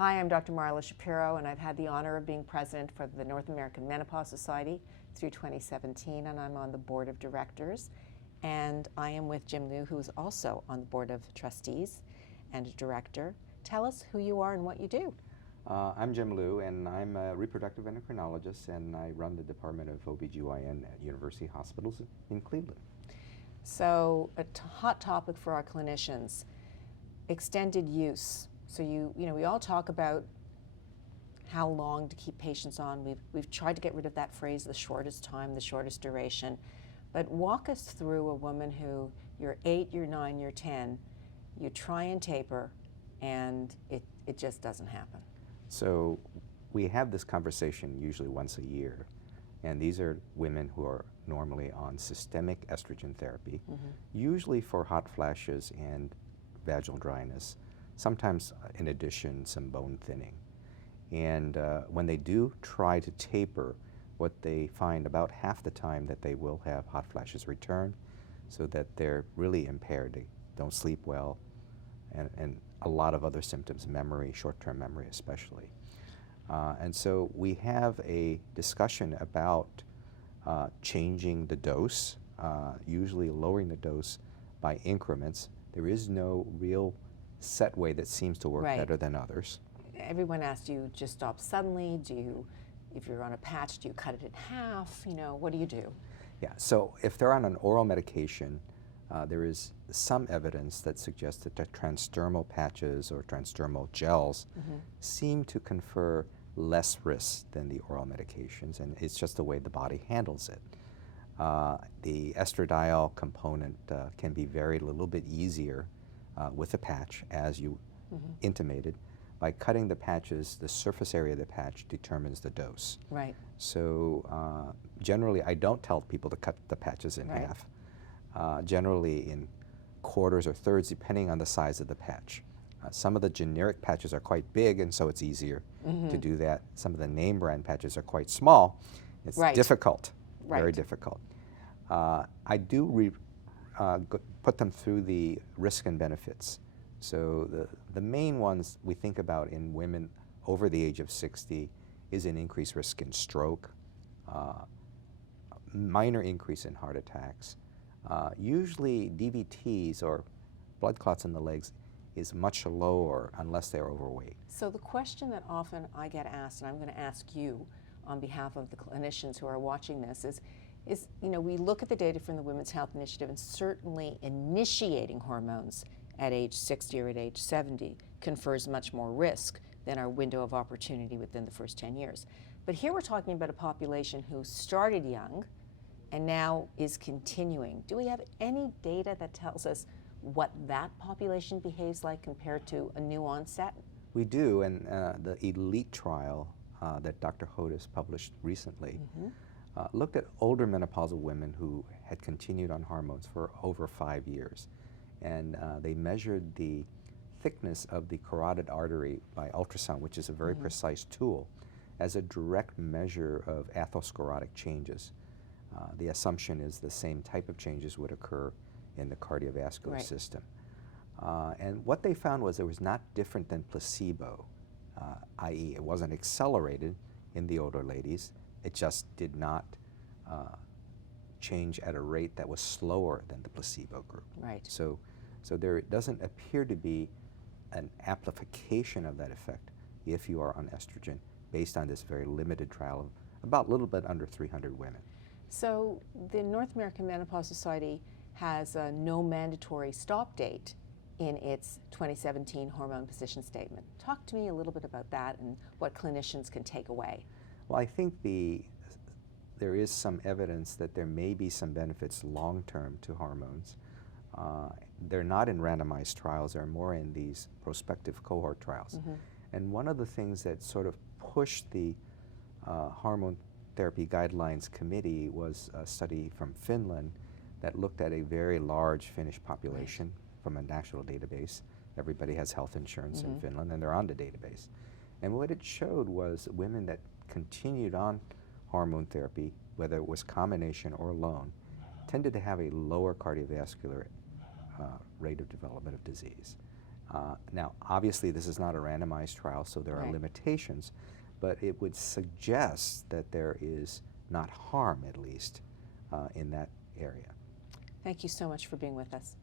Hi, I'm Dr. Marla Shapiro, and I've had the honor of being president for the North American Menopause Society through 2017, and I'm on the board of directors. And I am with Jim Liu, who's also on the board of trustees and a director. Tell us who you are and what you do. I'm Jim Liu, and I'm a reproductive endocrinologist, and I run the Department of OBGYN at University Hospitals in Cleveland. So, a hot topic for our clinicians, extended use. So we all talk about how long to keep patients on. We've tried to get rid of that phrase, the shortest time, the shortest duration. But walk us through a woman who you're 8, you're 9, you're 10, you try and taper, and it just doesn't happen. So we have this conversation usually once a year, and these are women who are normally on systemic estrogen therapy, usually for hot flashes and vaginal dryness, sometimes in addition some bone thinning. And when they do try to taper, what they find about half the time that they will have hot flashes return, so that they're really impaired. They don't sleep well, and a lot of other symptoms, memory, short-term memory especially. And so we have a discussion about changing the dose, usually lowering the dose by increments. There is no real set way that seems to work better than others. Everyone asks, do you just stop suddenly? If you're on a patch, do you cut it in half? What do you do? Yeah, so if they're on an oral medication, there is some evidence that suggests that the transdermal patches or transdermal gels seem to confer less risk than the oral medications, and it's just the way the body handles it. The estradiol component can be varied a little bit easier with a patch, as you intimated. By cutting the patches, the surface area of the patch determines the dose. Right. So generally, I don't tell people to cut the patches in half. Generally in quarters or thirds, depending on the size of the patch. Some of the generic patches are quite big, and so it's easier to do that. Some of the name brand patches are quite small. It's difficult, very difficult. I do put them through the risk and benefits. So the main ones we think about in women over the age of 60 is an increased risk in stroke, minor increase in heart attacks. Usually DVTs or blood clots in the legs is much lower unless they're overweight. So the question that often I get asked, and I'm going to ask you on behalf of the clinicians who are watching this, is we look at the data from the Women's Health Initiative, and certainly initiating hormones at age 60 or at age 70 confers much more risk than our window of opportunity within the first 10 years. But here we're talking about a population who started young and now is continuing. Do we have any data that tells us what that population behaves like compared to a new onset? We do, and the ELITE trial that Dr. Hodes published recently looked at older menopausal women who had continued on hormones for over 5 years. And they measured the thickness of the carotid artery by ultrasound, which is a very precise tool, as a direct measure of atherosclerotic changes. The assumption is the same type of changes would occur in the cardiovascular system. And what they found was it was not different than placebo, i.e. it wasn't accelerated in the older ladies, it just did not change at a rate that was slower than the placebo group. Right. So there doesn't appear to be an amplification of that effect if you are on estrogen based on this very limited trial of about a little bit under 300 women. So the North American Menopause Society has a no mandatory stop date in its 2017 hormone position statement. Talk to me a little bit about that and what clinicians can take away. Well, I think there is some evidence that there may be some benefits long-term to hormones. They're not in randomized trials, they're more in these prospective cohort trials. And one of the things that sort of pushed the Hormone Therapy Guidelines Committee was a study from Finland that looked at a very large Finnish population from a national database. Everybody has health insurance in Finland, and they're on the database. And what it showed was women that continued on hormone therapy, whether it was combination or alone, tended to have a lower cardiovascular rate of development of disease. Now, obviously, this is not a randomized trial, so there are Right. limitations, but it would suggest that there is not harm, at least, in that area. Thank you so much for being with us.